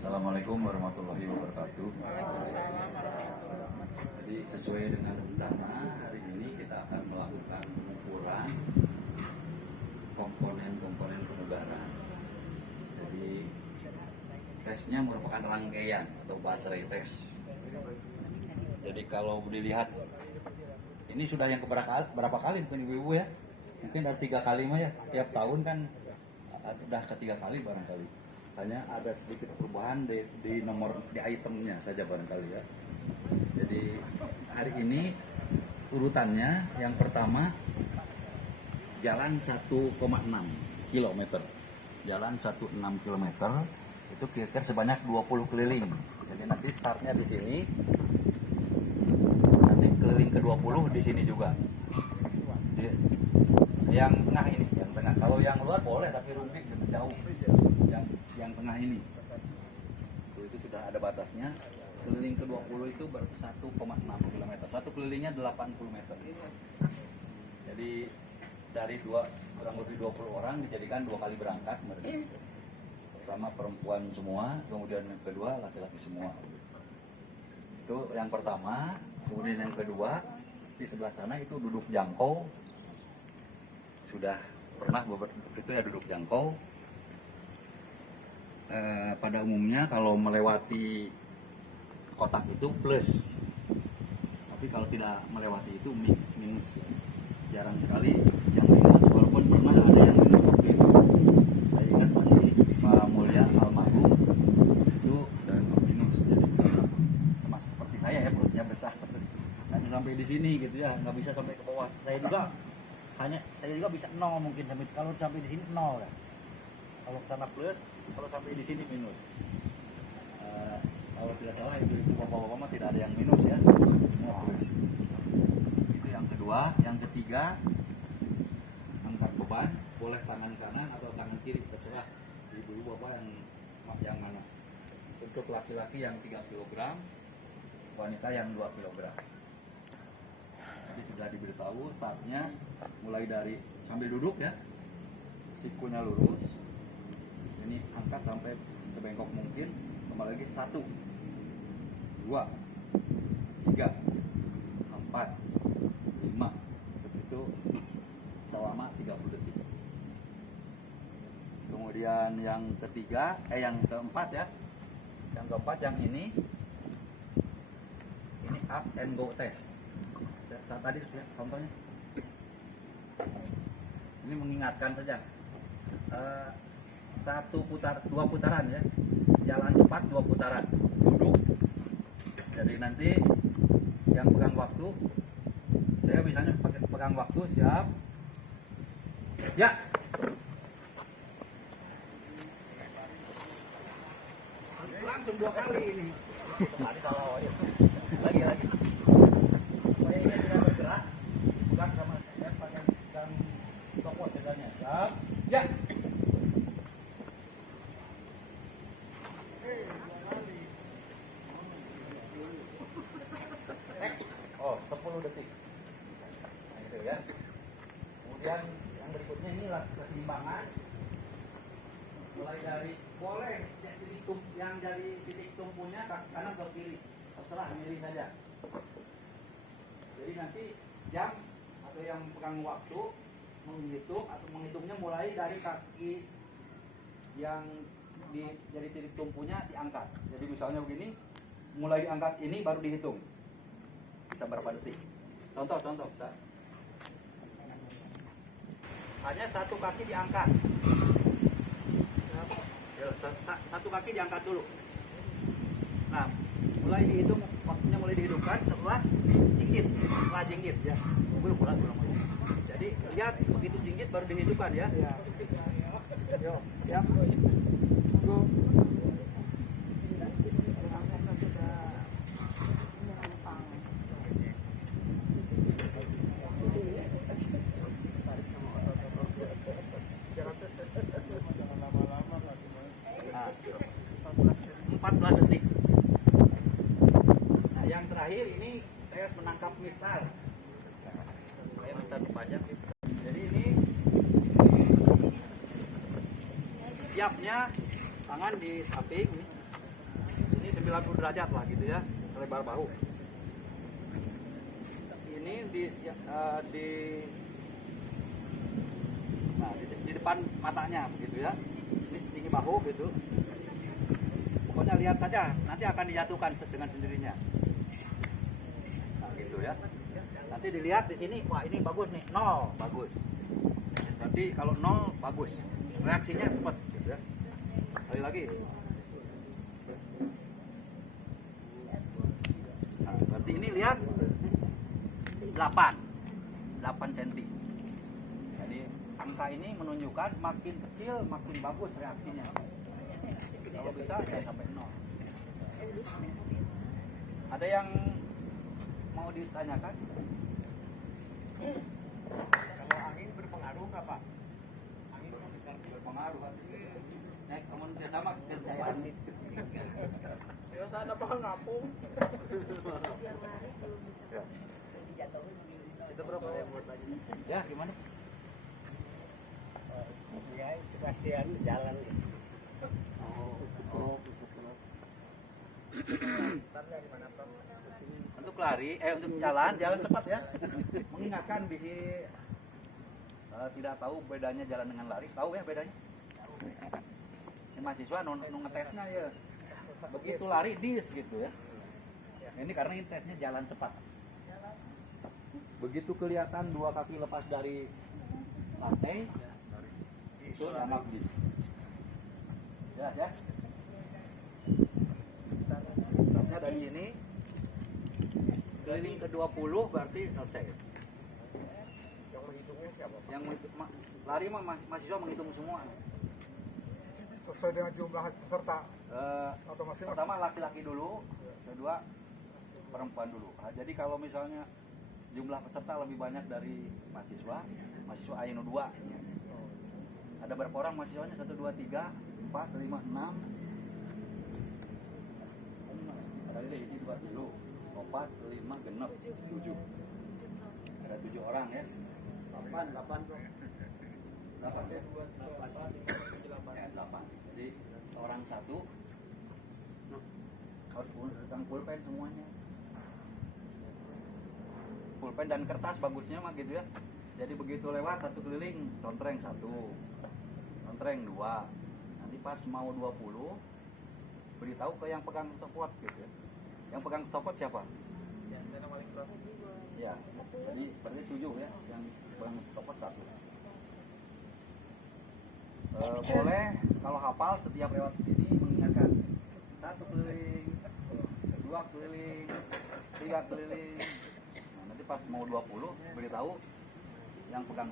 Assalamualaikum warahmatullahi wabarakatuh. Jadi sesuai dengan rencana hari ini kita akan melakukan pengukuran komponen-komponen pemugaran. Jadi tesnya merupakan rangkaian atau baterai tes. Jadi kalau dilihat ini sudah yang berapa kali mungkin ibu-ibu ya? Mungkin dari 3 kali mah ya. Tiap tahun kan udah ketiga kali barangkali. Hanya ada sedikit perubahan di nomor di itemnya saja barangkali ya. Jadi hari ini urutannya yang pertama jalan 1,6 km. Jalan 1,6 km itu kira-kira sebanyak 20 keliling. Jadi nanti startnya di sini. Nanti keliling ke-20 di sini juga. Yang tengah ini, yang tengah. Kalau yang luar boleh tapi rugi jauh. Yang tengah ini. Itu sudah ada batasnya. Keliling ke-20 itu baru 1,6 km. Satu kelilingnya 80 meter. Jadi dari kurang lebih 20 orang dijadikan 2 kali berangkat. Pertama perempuan semua, kemudian yang kedua laki-laki semua. Itu yang pertama. Kemudian yang kedua di sebelah sana itu duduk jangkau. Sudah pernah itu ya duduk jangkau. Pada umumnya kalau melewati kotak itu plus, tapi kalau tidak melewati itu minus. Jarang sekali yang minus, walaupun pernah ada yang minus lebih. Saya ingat masih Pak Mulya almarhum itu minus, jadi sama seperti saya ya, perutnya besar, hanya sampai di sini gitu ya, nggak bisa sampai ke bawah. Saya juga bisa 0 mungkin, kalau sampai di sini 0 ya. Kalau sana plus, kalau sampai di sini minus. Kalau tidak salah itu bapak-bapak mah tidak ada yang minus ya. Itu yang kedua. Yang ketiga, angkat beban boleh tangan kanan atau tangan kiri, terserah ibu bapak yang mana. Untuk laki-laki yang 3 kg, wanita yang 2 kg. Jadi sudah diberitahu startnya mulai dari sambil duduk ya, sikunya lurus. Ini angkat sampai sebengkok mungkin. Kembali lagi 1, 2, 3, 4, 5. Seperti itu selama 30 detik. Kemudian yang ketiga, yang keempat ya. Yang keempat yang ini up and go test. Saat tadi contohnya. Ini mengingatkan saja. 2 putaran ya, jalan cepat 2 putaran, duduk. Jadi nanti yang pegang waktu, saya misalnya pegang waktu, siap ya, langsung 2 kali ini. Tadi salah lagi supaya ini tidak bergerak, pegang sama saya pakai pegang topot pedalnya, siap ya. Oh, 10 detik. Nah, gitu ya. Kemudian yang berikutnya inilah keseimbangan. Mulai dari boleh yang dari titik tumpunya kanan ke kiri, terserah milih saja. Jadi nanti jam atau yang pegang waktu menghitung atau menghitungnya mulai dari kaki yang jadi titik tumpunya diangkat. Jadi misalnya begini, mulai diangkat ini baru dihitung. Bisa berapa detik? Contoh. Hanya 1 kaki diangkat. Satu kaki diangkat dulu. Nah, mulai dihitung, waktunya mulai dihidupkan setelah jinggit ya. Pulang. Jadi lihat begitu jinggit baru dihidupkan ya. Yo, siap. Go. 14 detik. Nah, yang terakhir ini saya menangkap mistar. Saya mistar panjang. Jadi ini siapnya tangan di samping, 90 derajat lah gitu ya, lebar bahu. Ini di depan matanya begitu ya. Ini tinggi bahu gitu. Pokoknya lihat saja, nanti akan dijatuhkan dengan sendirinya. Nah, gitu ya. Nanti dilihat di sini, wah ini bagus nih, 0 bagus. Berarti kalau 0 bagus, reaksinya cepat gitu ya. Kali lagi. Nah, berarti ini lihat 8 cm. Jadi angka ini menunjukkan makin kecil makin bagus reaksinya. Kalau bisa ya sampai 0. Ada yang mau ditanyakan? Kalau angin berpengaruh nggak Pak? Angin bisa Berpengaruh. Kamu sama kerjaan. ya sana Pak ngapung. Itu berapa yang buat lagi? Ya gimana? Ya itu kasihan jalan. Untuk lari, untuk jalan cepat ya. Mengingatkan bisi tidak tahu bedanya jalan dengan lari, tahu ya bedanya? Si mahasiswa ngetesnya ya. Begitu lari dis gitu ya. Ini karena ini tesnya jalan cepat. Begitu kelihatan 2 kaki lepas dari lantai, itu nama bis. Jelas ya? Startnya dari sini, keliling ke 20 berarti selesai. Yang menghitungnya siapa Pak? Yang lari mah mahasiswa menghitung semua. Sesuai dengan jumlah peserta atau masih Pertama laki-laki dulu, kedua perempuan dulu. Nah, jadi kalau misalnya jumlah peserta lebih banyak dari mahasiswa Aino 2. Ada berapa orang mahasiswanya? 1, 2, 3, 4, 5, 6. Ada ini 2 dulu. 4, 5, genep, 7. Ada 7 orang ya. 8 Pak. 8 ya? 8. Jadi orang satu harus pegang pulpen semuanya. Pulpen dan kertas bagusnya mah gitu ya. Jadi begitu lewat 1 keliling, contreng 1, contreng 2. Nanti pas mau 20, beritahu ke yang pegang stopwatch gitu ya. Yang pegang stopwatch siapa? Ya, jadi berarti 7 ya, yang pegang stopwatch 1. Boleh kalau hafal setiap lewat sini mengingatkan 1 keliling, 2 keliling, 3 keliling. Nah, nanti pas mau 20 beritahu yang pegang